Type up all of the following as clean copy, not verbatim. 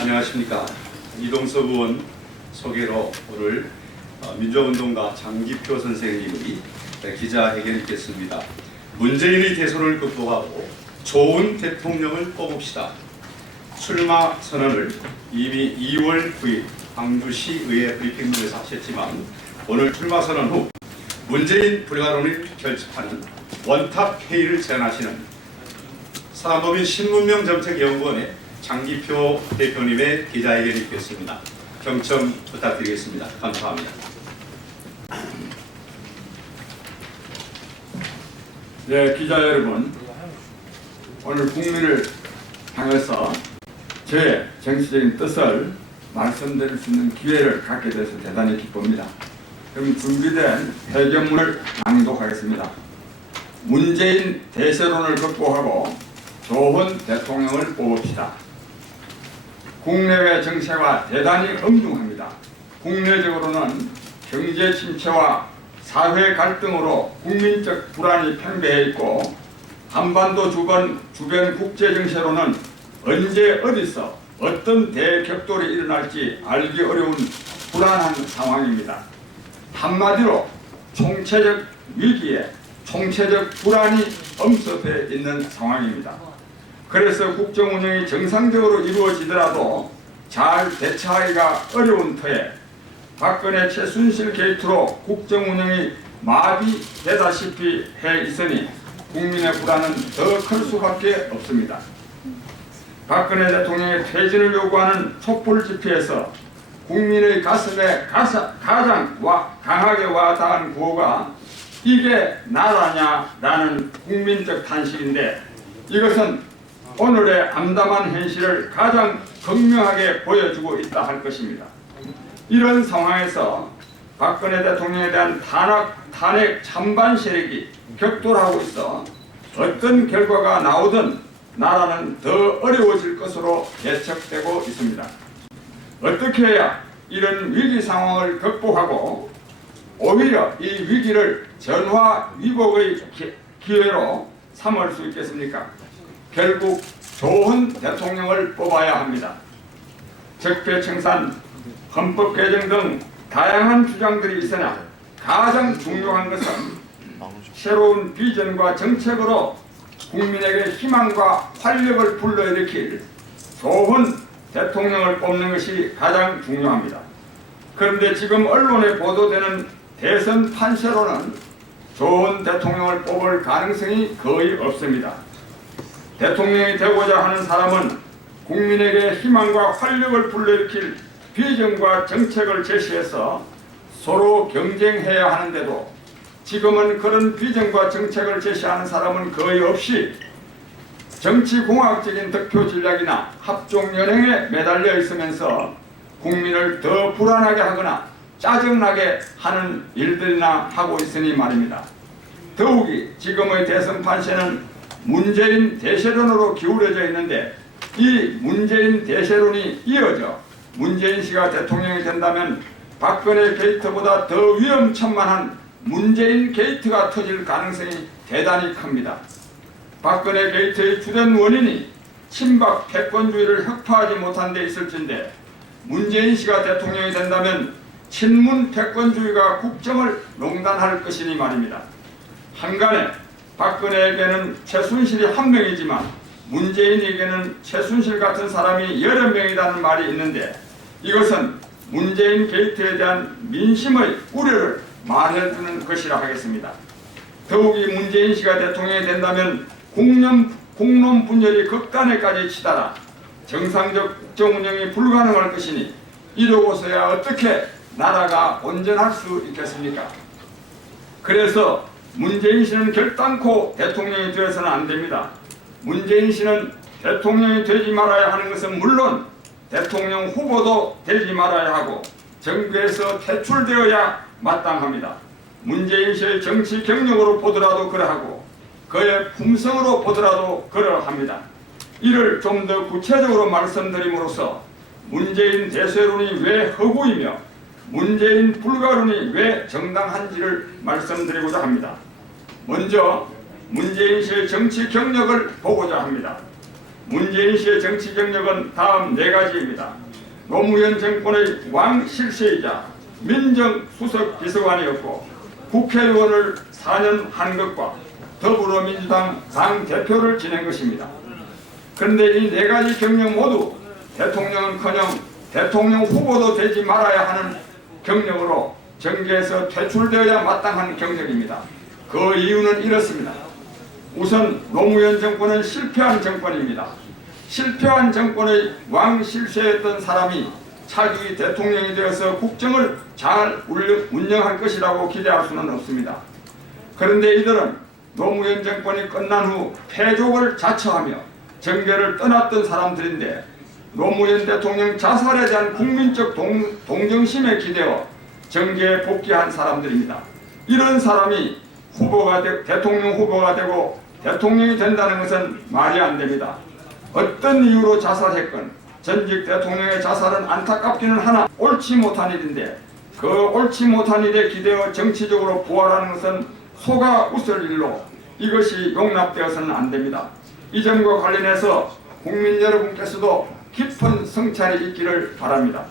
안녕하십니까. 이동석 의원 소개로 오늘 민주화운동가 장기표 선생님의 기자회견이 있겠습니다. 문재인의 대선을 극복하고 좋은 대통령을 뽑읍시다. 출마 선언을 이미 2월 9일 광주시의회 브리핑룸에서 하셨지만 오늘 출마 선언 후 문재인 불가론을 결집하는 원탑 회의를 제안하시는 사법인 신문명 정책연구원의 장기표 대표님의 기자회견이 있겠습니다. 경청 부탁드리겠습니다. 감사합니다. 네, 기자 여러분, 오늘 국민을 향해서 제 정치적인 뜻을 말씀드릴 수 있는 기회를 갖게 돼서 대단히 기쁩니다. 그럼 준비된 회견문을 낭독하겠습니다. 문재인 대세론을 극복하고 좋은 대통령을 뽑읍시다. 국내외 정세가 대단히 엄중합니다. 국내적으로는 경제 침체와 사회 갈등으로 국민적 불안이 팽배해 있고, 한반도 주변 국제 정세로는 언제 어디서 어떤 대격돌이 일어날지 알기 어려운 불안한 상황입니다. 한마디로 총체적 위기에 총체적 불안이 엄습해 있는 상황입니다. 그래서 국정 운영이 정상적으로 이루어지더라도 잘 대처하기가 어려운 터에 박근혜 최순실 게이트로 국정 운영이 마비되다시피 해 있으니 국민의 불안은 더 클 수밖에 없습니다. 박근혜 대통령의 퇴진을 요구하는 촛불 집회에서 국민의 가슴에 가장 강하게 와닿은 구호가 "이게 나라냐?"라는 국민적 탄식인데, 이것은 오늘의 암담한 현실을 가장 극명하게 보여주고 있다 할 것입니다. 이런 상황에서 박근혜 대통령에 대한 탄핵 찬반 세력이 격돌하고 있어 어떤 결과가 나오든 나라는 더 어려워질 것으로 예측되고 있습니다. 어떻게 해야 이런 위기 상황을 극복하고 오히려 이 위기를 전화위복의 기회로 삼을 수 있겠습니까? 결국 좋은 대통령을 뽑아야 합니다. 적폐청산, 헌법 개정 등 다양한 주장들이 있으나 가장 중요한 것은 새로운 비전과 정책으로 국민에게 희망과 활력을 불러일으킬 좋은 대통령을 뽑는 것이 가장 중요합니다. 그런데 지금 언론에 보도되는 대선 판세로는 좋은 대통령을 뽑을 가능성이 거의 없습니다. 대통령이 되고자 하는 사람은 국민에게 희망과 활력을 불러일으킬 비전과 정책을 제시해서 서로 경쟁해야 하는데도 지금은 그런 비전과 정책을 제시하는 사람은 거의 없이 정치공학적인 득표 전략이나 합종연행에 매달려 있으면서 국민을 더 불안하게 하거나 짜증나게 하는 일들이나 하고 있으니 말입니다. 더욱이 지금의 대선 판세는 문재인 대세론으로 기울어져 있는데, 이 문재인 대세론이 이어져 문재인 씨가 대통령이 된다면 박근혜 게이트보다 더 위험천만한 문재인 게이트가 터질 가능성이 대단히 큽니다. 박근혜 게이트의 주된 원인이 친박 패권주의를 혁파하지 못한 데 있을진데, 문재인 씨가 대통령이 된다면 친문 패권주의가 국정을 농단할 것이니 말입니다. 한간에 박근혜에게는 최순실이 한 명이지만 문재인에게는 최순실 같은 사람이 여러 명이라는 말이 있는데, 이것은 문재인 게이트에 대한 민심의 우려를 말해주는 것이라 하겠습니다. 더욱이 문재인 씨가 대통령이 된다면 국론 분열이 극단에까지 치달아 정상적 국정 운영이 불가능할 것이니, 이러고서야 어떻게 나라가 온전할 수 있겠습니까? 그래서 문재인 씨는 결단코 대통령이 되어서는 안 됩니다. 문재인 씨는 대통령이 되지 말아야 하는 것은 물론 대통령 후보도 되지 말아야 하고 정부에서 퇴출되어야 마땅합니다. 문재인 씨의 정치 경력으로 보더라도 그러하고 그의 품성으로 보더라도 그러합니다. 이를 좀 더 구체적으로 말씀드림으로써 문재인 대세론이 왜 허구이며 문재인 불가론이 왜 정당한지를 말씀드리고자 합니다. 먼저 문재인 씨의 정치 경력을 보고자 합니다. 문재인 씨의 정치 경력은 다음 네 가지입니다. 노무현 정권의 왕실세이자 민정수석 비서관이었고 국회의원을 4년 한 것과 더불어민주당 당대표를 지낸 것입니다. 그런데 이 네 가지 경력 모두 대통령은커녕 대통령 후보도 되지 말아야 하는 경력으로 정계에서 퇴출되어야 마땅한 경력입니다. 그 이유는 이렇습니다. 우선 노무현 정권은 실패한 정권입니다. 실패한 정권의 왕실세였던 사람이 차기 대통령이 되어서 국정을 잘 운영할 것이라고 기대할 수는 없습니다. 그런데 이들은 노무현 정권이 끝난 후 패족을 자처하며 정계를 떠났던 사람들인데 노무현 대통령 자살에 대한 국민적 동정심에 기대어 정계에 복귀한 사람들입니다. 이런 사람이 대통령 후보가 되고 대통령이 된다는 것은 말이 안 됩니다. 어떤 이유로 자살했건 전직 대통령의 자살은 안타깝기는 하나 옳지 못한 일인데 그 옳지 못한 일에 기대어 정치적으로 부활하는 것은 속아 웃을 일로 이것이 용납되어서는 안 됩니다. 이 점과 관련해서 국민 여러분께서도 깊은 성찰이 있기를 바랍니다.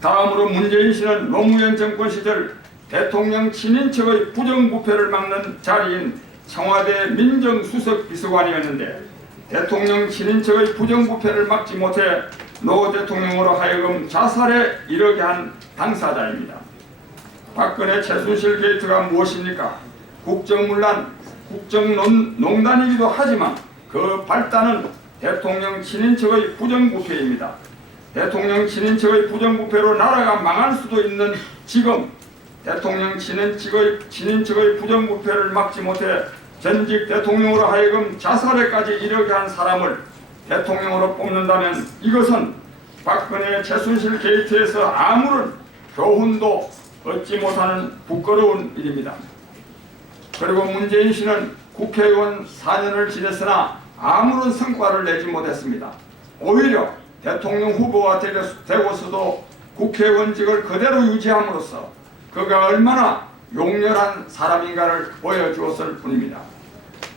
다음으로 문재인 씨는 노무현 정권 시절 대통령 친인척의 부정부패를 막는 자리인 청와대 민정수석 비서관이었는데 대통령 친인척의 부정부패를 막지 못해 노 대통령으로 하여금 자살에 이르게 한 당사자입니다. 박근혜 최순실 게이트가 무엇입니까? 국정농단이기도 하지만 그 발단은 대통령 친인척의 부정부패입니다. 대통령 친인척의 부정부패로 나라가 망할 수도 있는 지금 대통령 친인척의 부정부패를 막지 못해 전직 대통령으로 하여금 자살에까지 이르게 한 사람을 대통령으로 뽑는다면 이것은 박근혜 최순실 게이트에서 아무런 교훈도 얻지 못하는 부끄러운 일입니다. 그리고 문재인 씨는 국회의원 4년을 지냈으나 아무런 성과를 내지 못했습니다. 오히려 대통령 후보가 되고서도 국회의원직을 그대로 유지함으로써 그가 얼마나 용렬한 사람인가를 보여주었을 뿐입니다.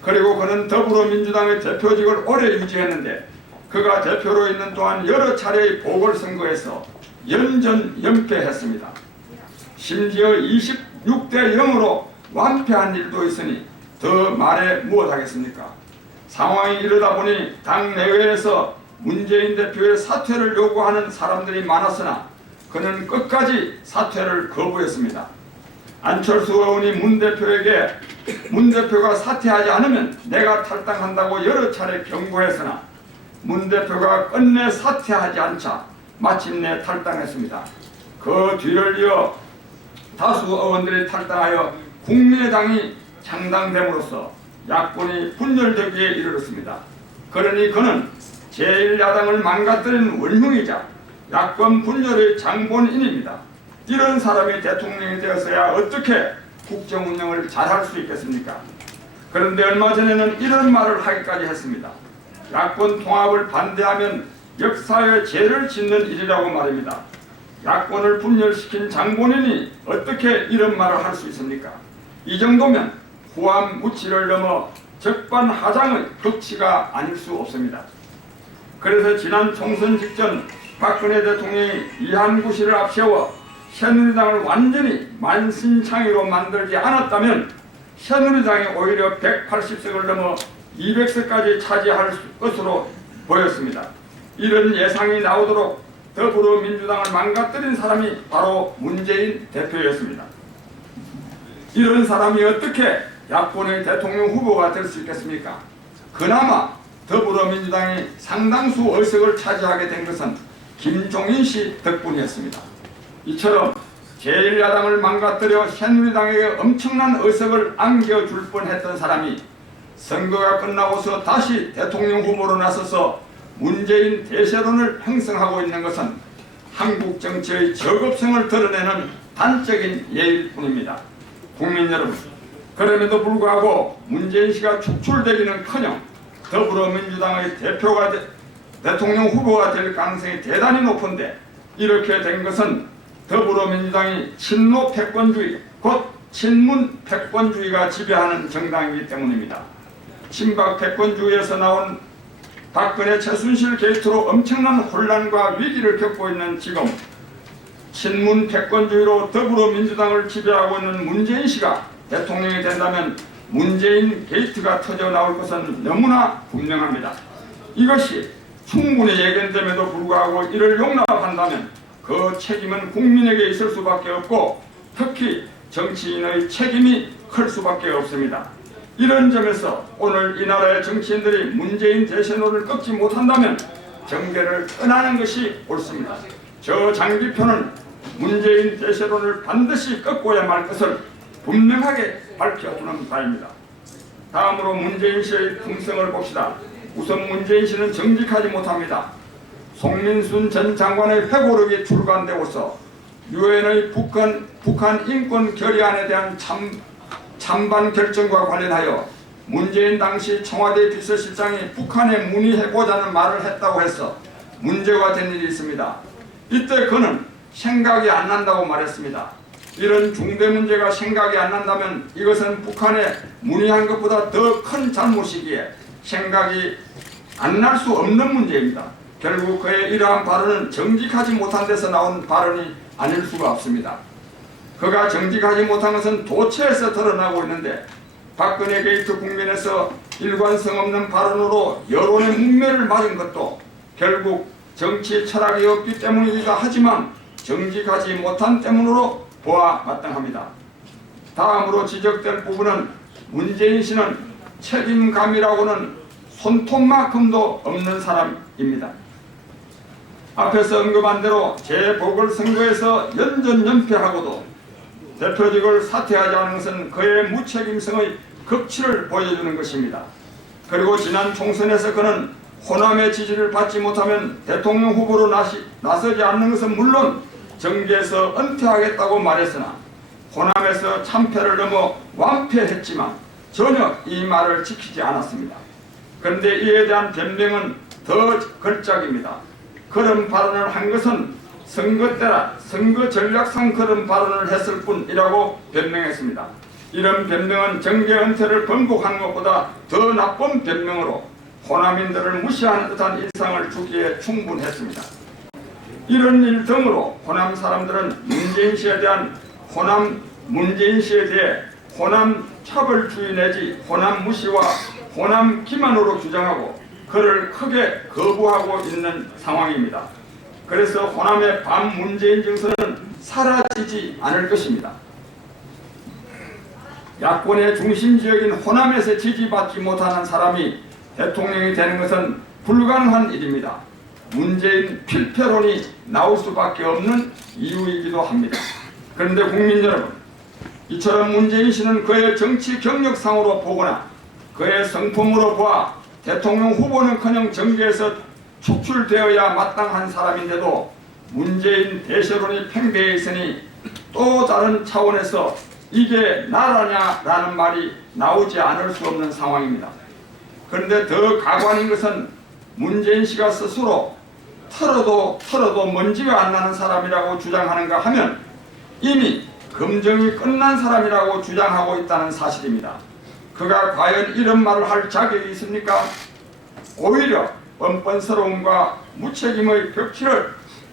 그리고 그는 더불어민주당의 대표직을 오래 유지했는데 그가 대표로 있는 동안 여러 차례의 보궐선거에서 연전연패했습니다. 심지어 26대 0으로 완패한 일도 있으니 더 말해 무엇하겠습니까? 상황이 이러다 보니 당 내외에서 문재인 대표의 사퇴를 요구하는 사람들이 많았으나 그는 끝까지 사퇴를 거부했습니다. 안철수 의원이 문 대표에게 문 대표가 사퇴하지 않으면 내가 탈당한다고 여러 차례 경고했으나 문 대표가 끝내 사퇴하지 않자 마침내 탈당했습니다. 그 뒤를 이어 다수 의원들이 탈당하여 국민의당이 창당됨으로써 야권이 분열되기에 이르렀습니다. 그러니 그는 제1야당을 망가뜨린 원흉이자 야권 분열의 장본인입니다. 이런 사람이 대통령이 되어서야 어떻게 국정 운영을 잘할 수 있겠습니까? 그런데 얼마 전에는 이런 말을 하기까지 했습니다. 야권 통합을 반대하면 역사에 죄를 짓는 일이라고 말입니다. 야권을 분열시킨 장본인이 어떻게 이런 말을 할 수 있습니까? 이 정도면 후암무치를 넘어 적반하장의 극치가 아닐 수 없습니다. 그래서 지난 총선 직전 박근혜 대통령이 이한구씨를 앞세워 새누리당을 완전히 만신창이로 만들지 않았다면 새누리당이 오히려 180석을 넘어 200석까지 차지할 것으로 보였습니다. 이런 예상이 나오도록 더불어민주당을 망가뜨린 사람이 바로 문재인 대표였습니다. 이런 사람이 어떻게 야권의 대통령 후보가 될 수 있겠습니까? 그나마 더불어민주당이 상당수 의석을 차지하게 된 것은 김종인 씨 덕분이었습니다. 이처럼 제1야당을 망가뜨려 새누리당에게 엄청난 의석을 안겨줄 뻔했던 사람이 선거가 끝나고서 다시 대통령 후보로 나서서 문재인 대세론을 형성하고 있는 것은 한국 정치의 저급성을 드러내는 단적인 예일 뿐입니다. 국민 여러분, 그럼에도 불구하고 문재인 씨가 축출되기는커녕 더불어민주당의 대통령 후보가 될 가능성이 대단히 높은데 이렇게 된 것은 더불어민주당이 친노 패권주의, 곧 친문 패권주의가 지배하는 정당이기 때문입니다. 친박 패권주의에서 나온 박근혜 최순실 게이트로 엄청난 혼란과 위기를 겪고 있는 지금 친문 패권주의로 더불어민주당을 지배하고 있는 문재인 씨가 대통령이 된다면 문재인 게이트가 터져 나올 것은 너무나 분명합니다. 이것이 충분히 예견됨에도 불구하고 이를 용납한다면 그 책임은 국민에게 있을 수밖에 없고 특히 정치인의 책임이 클 수밖에 없습니다. 이런 점에서 오늘 이 나라의 정치인들이 문재인 대세론을 꺾지 못한다면 정계를 떠나는 것이 옳습니다. 저 장기표는 문재인 대세론을 반드시 꺾어야 말 것을 분명하게 밝혀주는 바입니다. 다음으로 문재인 씨의 품성을 봅시다. 우선 문재인 씨는 정직하지 못합니다. 송민순 전 장관의 회고록이 출간되고서 유엔의 북한 인권 결의안에 대한 찬반 결정과 관련하여 문재인 당시 청와대 비서실장이 북한에 문의해보자는 말을 했다고 해서 문제가 된 일이 있습니다. 이때 그는 생각이 안 난다고 말했습니다. 이런 중대 문제가 생각이 안 난다면 이것은 북한에 문의한 것보다 더 큰 잘못이기에 생각이 안 날 수 없는 문제입니다. 결국 그의 이러한 발언은 정직하지 못한 데서 나온 발언이 아닐 수가 없습니다. 그가 정직하지 못한 것은 도처에서 드러나고 있는데 박근혜 게이트 국면에서 일관성 없는 발언으로 여론의 문매를 맞은 것도 결국 정치 철학이 없기 때문이기도 하지만 정직하지 못한 때문으로 보아 마땅합니다. 다음으로 지적될 부분은 문재인 씨는 책임감이라고는 손톱만큼도 없는 사람입니다. 앞에서 언급한 대로 재보궐선거에서 연전연패하고도 대표직을 사퇴하지 않은 것은 그의 무책임성의 극치를 보여주는 것입니다. 그리고 지난 총선에서 그는 호남의 지지를 받지 못하면 대통령 후보로 나서지 않는 것은 물론 정계에서 은퇴하겠다고 말했으나 호남에서 참패를 넘어 완패했지만 전혀 이 말을 지키지 않았습니다. 그런데 이에 대한 변명은 더 걸작입니다. 그런 발언을 한 것은 선거 때라 선거 전략상 그런 발언을 했을 뿐이라고 변명했습니다. 이런 변명은 정계 은퇴를 번복한 것보다 더 나쁜 변명으로 호남인들을 무시하는 듯한 인상을 주기에 충분했습니다. 이런 일 등으로 호남 사람들은 문재인 씨에 대해 호남 차별주의 내지 호남 무시와 호남 기만으로 규정하고 그를 크게 거부하고 있는 상황입니다. 그래서 호남의 반문재인 정서는 사라지지 않을 것입니다. 야권의 중심지역인 호남에서 지지받지 못하는 사람이 대통령이 되는 것은 불가능한 일입니다. 문재인 필패론이 나올 수밖에 없는 이유이기도 합니다. 그런데 국민 여러분, 이처럼 문재인 씨는 그의 정치 경력상으로 보거나 그의 성품으로 보아 대통령 후보는커녕 정계에서 축출되어야 마땅한 사람인데도 문재인 대세론이 팽배해 있으니 또 다른 차원에서 이게 나라냐라는 말이 나오지 않을 수 없는 상황입니다. 그런데 더 가관인 것은 문재인 씨가 스스로 털어도 먼지가 안 나는 사람이라고 주장하는가 하면 이미 검증이 끝난 사람이라고 주장하고 있다는 사실입니다. 그가 과연 이런 말을 할 자격이 있습니까? 오히려 뻔뻔스러움과 무책임의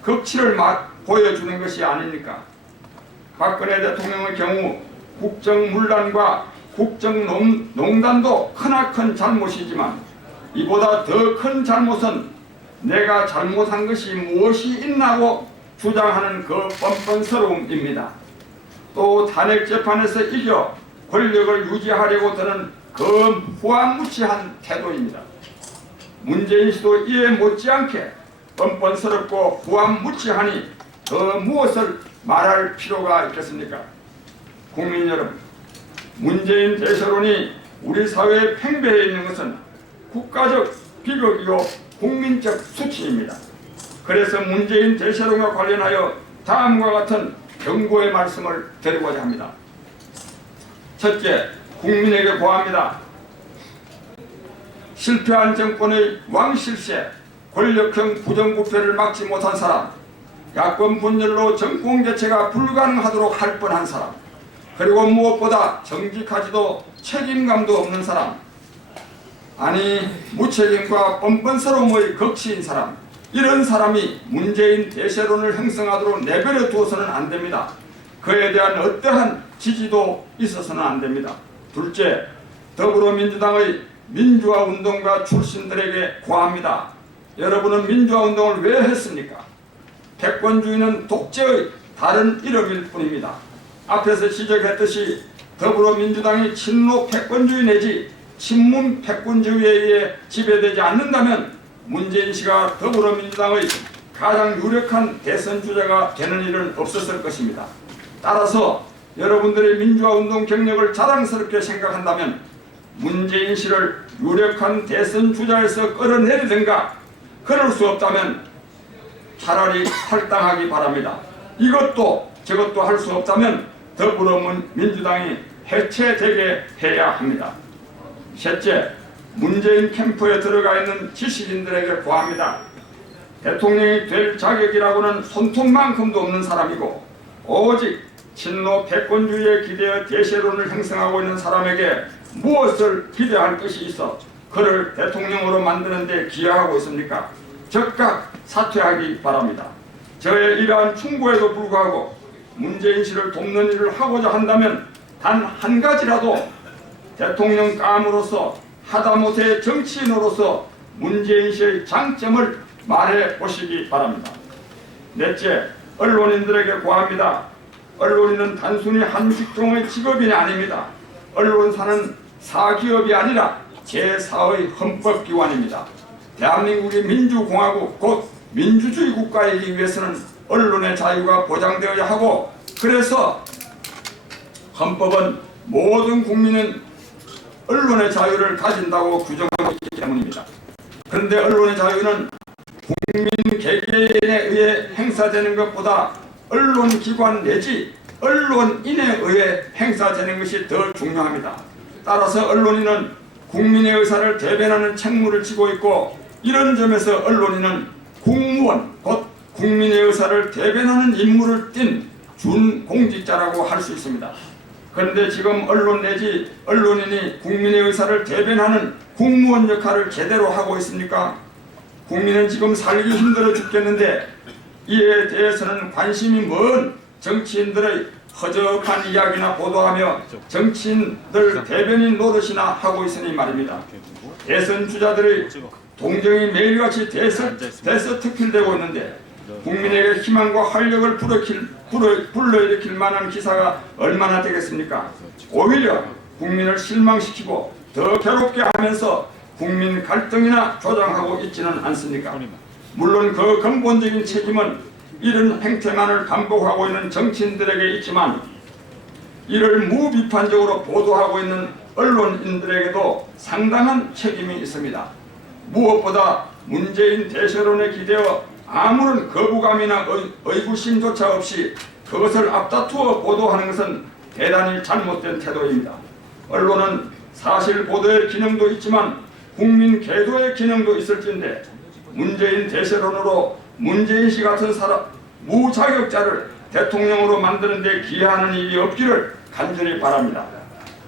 극치를 보여주는 것이 아닙니까? 박근혜 대통령의 경우 국정문란과 국정농단도 크나큰 잘못이지만 이보다 더 큰 잘못은 내가 잘못한 것이 무엇이 있나고 주장하는 그 뻔뻔스러움입니다. 또 탄핵재판에서 이겨 권력을 유지하려고 드는 그 후안무치한 태도입니다. 문재인 씨도 이에 못지않게 뻔뻔스럽고 후안무치하니 더 무엇을 말할 필요가 있겠습니까? 국민 여러분, 문재인 대세론이 우리 사회에 팽배해 있는 것은 국가적 비극이고 국민적 수치입니다. 그래서 문재인 대세론과 관련하여 다음과 같은 경고의 말씀을 드리고자 합니다. 첫째, 국민에게 고합니다. 실패한 정권의 왕실세, 권력형 부정부패를 막지 못한 사람, 야권 분열로 정권 개최가 불가능하도록 할 뻔한 사람, 그리고 무엇보다 정직하지도 책임감도 없는 사람, 아니 무책임과 뻔뻔스러움의 극치인 사람, 이런 사람이 문재인 대세론을 형성하도록 내버려 두어서는 안 됩니다. 그에 대한 어떠한 지지도 있어서는 안 됩니다. 둘째, 더불어민주당의 민주화운동가 출신들에게 고합니다. 여러분은 민주화운동을 왜 했습니까? 패권주의는 독재의 다른 이름일 뿐입니다. 앞에서 지적했듯이 더불어민주당이 친노 패권주의 내지 친문 패권주의에 의해 지배되지 않는다면 문재인 씨가 더불어민주당의 가장 유력한 대선 주자가 되는 일은 없었을 것입니다. 따라서 여러분들의 민주화운동 경력을 자랑스럽게 생각한다면 문재인 씨를 유력한 대선 주자에서 끌어내리든가, 그럴 수 없다면 차라리 탈당하기 바랍니다. 이것도 저것도 할 수 없다면 더불어민주당이 해체되게 해야 합니다. 셋째, 문재인 캠프에 들어가 있는 지식인들에게 고합니다. 대통령이 될 자격이라고는 손톱만큼도 없는 사람이고 오직 친노 패권주의에 기대어 대세론을 형성하고 있는 사람에게 무엇을 기대할 것이 있어 그를 대통령으로 만드는 데 기여하고 있습니까? 즉각 사퇴하기 바랍니다. 저의 이러한 충고에도 불구하고 문재인 씨를 돕는 일을 하고자 한다면 단 한 가지라도 대통령감으로서 하다못해 정치인으로서 문재인 씨의 장점을 말해 보시기 바랍니다. 넷째, 언론인들에게 고합니다. 언론인은 단순히 한 직종의 직업이 아닙니다. 언론사는 사기업이 아니라 제4의 헌법기관입니다. 대한민국이 민주공화국 곧 민주주의 국가이기 위해서는 언론의 자유가 보장되어야 하고, 그래서 헌법은 모든 국민은 언론의 자유를 가진다고 규정하고 있기 때문입니다. 그런데 언론의 자유는 국민 개개인에 의해 행사되는 것보다 언론기관 내지 언론인에 의해 행사되는 것이 더 중요합니다. 따라서 언론인은 국민의 의사를 대변하는 책무를 지고 있고, 이런 점에서 언론인은 국무원 곧 국민의 의사를 대변하는 임무를 띤 준공직자라고 할 수 있습니다. 그런데 지금 언론 내지 언론인이 국민의 의사를 대변하는 국무원 역할을 제대로 하고 있습니까? 국민은 지금 살기 힘들어 죽겠는데 이에 대해서는 관심이 먼 정치인들의 허접한 이야기나 보도하며 정치인들 대변인 노릇이나 하고 있으니 말입니다. 대선 주자들의 동정이 매일같이 대서특필되고 있는데 국민에게 희망과 활력을 불러일으킬 만한 기사가 얼마나 되겠습니까? 오히려 국민을 실망시키고 더 괴롭게 하면서 국민 갈등이나 조장하고 있지는 않습니까? 물론 그 근본적인 책임은 이런 행태만을 반복하고 있는 정치인들에게 있지만, 이를 무비판적으로 보도하고 있는 언론인들에게도 상당한 책임이 있습니다. 무엇보다 문재인 대세론에 기대어 아무런 거부감이나 의구심조차 없이 그것을 앞다투어 보도하는 것은 대단히 잘못된 태도입니다. 언론은 사실 보도의 기능도 있지만 국민 계도의 기능도 있을진데, 문재인 대세론으로 문재인 씨 같은 사람 무자격자를 대통령으로 만드는 데 기여하는 일이 없기를 간절히 바랍니다.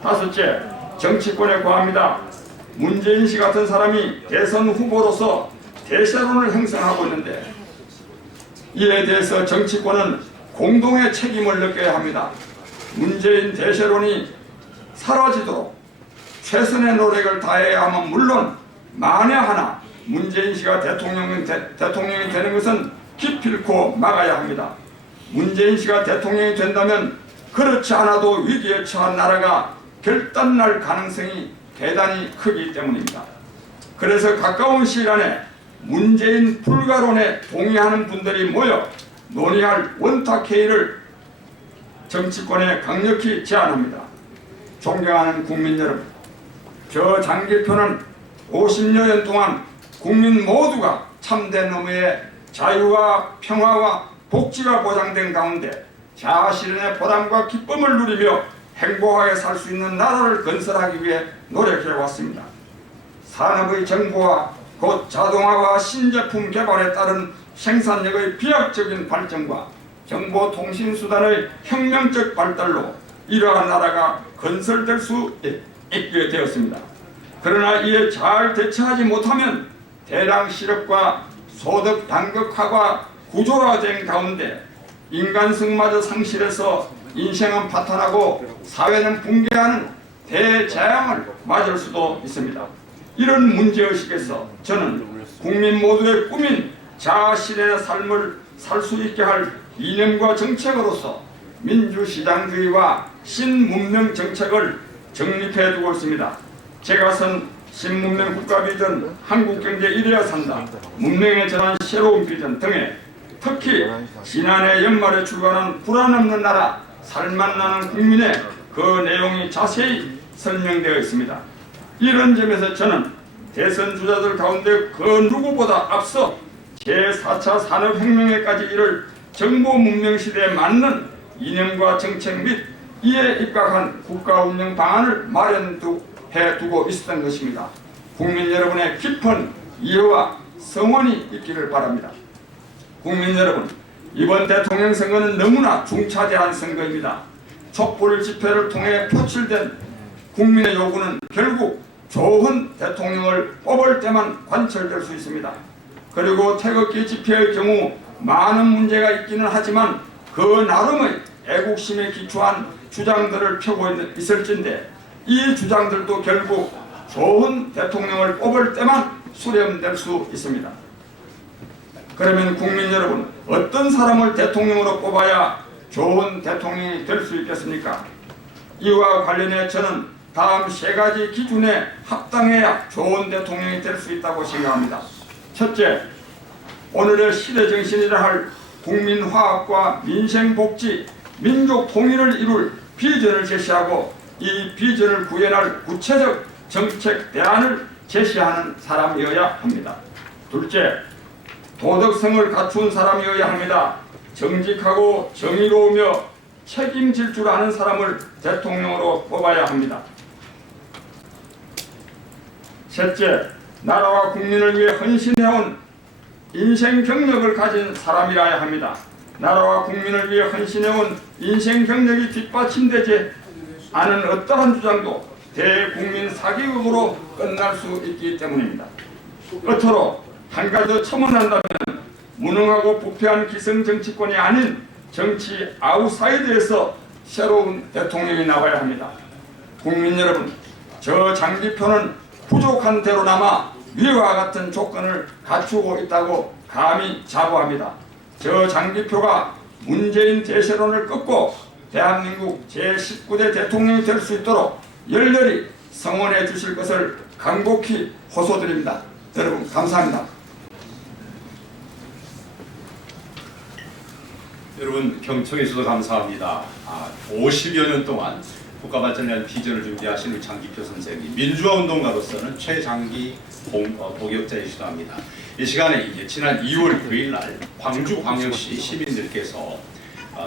다섯째, 정치권에 고합니다. 문재인 씨 같은 사람이 대선 후보로서 대세론을 형성하고 있는데 이에 대해서 정치권은 공동의 책임을 느껴야 합니다. 문재인 대세론이 사라지도록 최선의 노력을 다해야 하면 물론 만에 하나 문재인 씨가 대통령이 되는 것은 기필코 막아야 합니다. 문재인 씨가 대통령이 된다면 그렇지 않아도 위기에 처한 나라가 결단날 가능성이 대단히 크기 때문입니다. 그래서 가까운 시일 안에 문재인 불가론에 동의하는 분들이 모여 논의할 원탁회의를 정치권에 강력히 제안합니다. 존경하는 국민 여러분, 저 장기표는 50여년 동안 국민 모두가 참된 의미의 자유와 평화와 복지가 보장된 가운데 자아실현의 보람과 기쁨을 누리며 행복하게 살 수 있는 나라를 건설하기 위해 노력해 왔습니다. 산업의 정보화, 곧 자동화와 신제품 개발에 따른 생산력의 비약적인 발전과 정보통신수단의 혁명적 발달로 이러한 나라가 건설될 수 있게 되었습니다. 그러나 이에 잘 대처하지 못하면 대량 실업과 소득 단극화가 구조화된 가운데 인간성마저 상실해서 인생은 파탄하고 사회는 붕괴하는 대재앙을 맞을 수도 있습니다. 이런 문제의식에서 저는 국민 모두의 꿈인 자신의 삶을 살 수 있게 할 이념과 정책으로서 민주시장주의와 신문명 정책을 정립해 두고 있습니다. 제가 선 신문명 국가비전, 한국경제 이래야 산다, 문명의 전환 새로운 비전 등에 특히 지난해 연말에 출간한 불안 없는 나라, 살맛 나는 국민의 그 내용이 자세히 설명되어 있습니다. 이런 점에서 저는 대선 주자들 가운데 그 누구보다 앞서 제4차 산업혁명에까지 이를 정보 문명 시대에 맞는 이념과 정책 및 이에 입각한 국가 운영 방안을 마련해 두고 있었던 것입니다. 국민 여러분의 깊은 이해와 성원이 있기를 바랍니다. 국민 여러분, 이번 대통령 선거는 너무나 중차대한 선거입니다. 촛불 집회를 통해 표출된 국민의 요구는 결국 좋은 대통령을 뽑을 때만 관철될 수 있습니다. 그리고 태극기 집회의 경우 많은 문제가 있기는 하지만 그 나름의 애국심에 기초한 주장들을 펴고 있을진데 이 주장들도 결국 좋은 대통령을 뽑을 때만 수렴될 수 있습니다. 그러면 국민 여러분, 어떤 사람을 대통령으로 뽑아야 좋은 대통령이 될 수 있겠습니까? 이와 관련해 저는 다음 세 가지 기준에 합당해야 좋은 대통령이 될 수 있다고 생각합니다. 첫째, 오늘의 시대 정신이라 할 국민화합과 민생복지, 민족 통일을 이룰 비전을 제시하고 이 비전을 구현할 구체적 정책 대안을 제시하는 사람이어야 합니다. 둘째, 도덕성을 갖춘 사람이어야 합니다. 정직하고 정의로우며 책임질 줄 아는 사람을 대통령으로 뽑아야 합니다. 셋째, 나라와 국민을 위해 헌신해온 인생 경력을 가진 사람이라야 합니다. 나라와 국민을 위해 헌신해온 인생 경력이 뒷받침되지 않은 어떠한 주장도 대국민 사기극으로 끝날 수 있기 때문입니다. 끝으로 한 가지 더 첨언한다면 무능하고 부패한 기성 정치권이 아닌 정치 아웃사이드에서 새로운 대통령이 나와야 합니다. 국민 여러분, 저 장기표는 부족한 대로나마 위와 같은 조건을 갖추고 있다고 감히 자부합니다. 저 장기표가 문재인 대세론을 끊고 대한민국 제19대 대통령이 될 수 있도록 열렬히 성원해 주실 것을 간곡히 호소드립니다. 여러분 감사합니다. 여러분 경청해 주셔서 감사합니다. 50여 년 동안 국가 발전에 대한 비전을 준비하신 우리 장기표 선생님, 민주화 운동가로서는 최장기 복역자이시기도 합니다. 이 시간에 이제 지난 2월 9일 날 광주광역시 시민들께서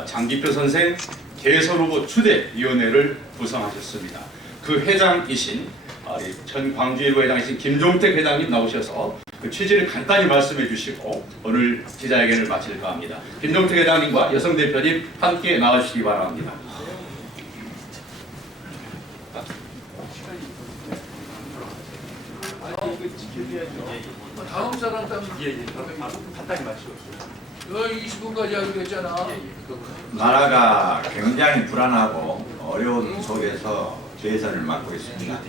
장기표 선생 대선 후보 추대위원회를 구성하셨습니다. 그 회장이신 전 광주일보 회장이신 김종택 회장님 나오셔서 그 취지를 간단히 말씀해 주시고 오늘 기자회견을 마칠까 합니다. 김종택 회장님과 여성 대표님 함께 나와주시기 바랍니다. 다음 사람 따면 간단히 마시고 20분까지 하기로 했잖아. 나라가 굉장히 불안하고 어려운 속에서 대선을 맡고 있습니다.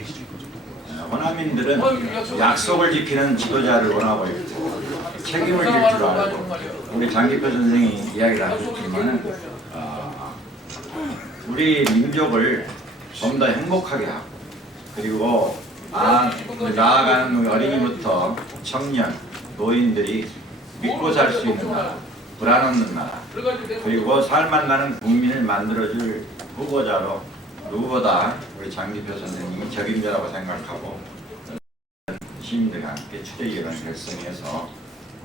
원어민들은 약속을 지키는 지도자를 원하고 있고 책임을 질 줄 알고 우리 장기표 선생이 이야기를 하셨지만 우리 민족을 좀 더 행복하게 하고 그리고 나아가는 어린이부터 청년, 노인들이 믿고 살 수 있는 나라, 불안 없는 나라, 그리고 살맛 나는 국민을 만들어줄 후보자로 누구보다 우리 장기표 선생님이 적임자라고 생각하고 시민들과 함께 추대위원을 결성해서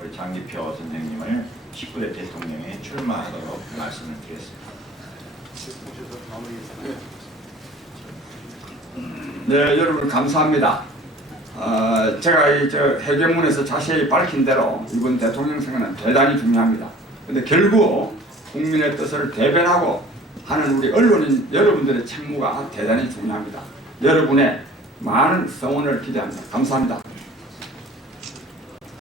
우리 장기표 선생님을 19대 대통령에 출마하도록 말씀을 드렸습니다. 네, 여러분 감사합니다. 제가 이 회견문에서 자세히 밝힌 대로 이번 대통령 선거는 대단히 중요합니다. 근데 결국 국민의 뜻을 대변하고 하는 우리 언론인 여러분들의 책무가 대단히 중요합니다. 여러분의 많은 성원을 기대합니다. 감사합니다.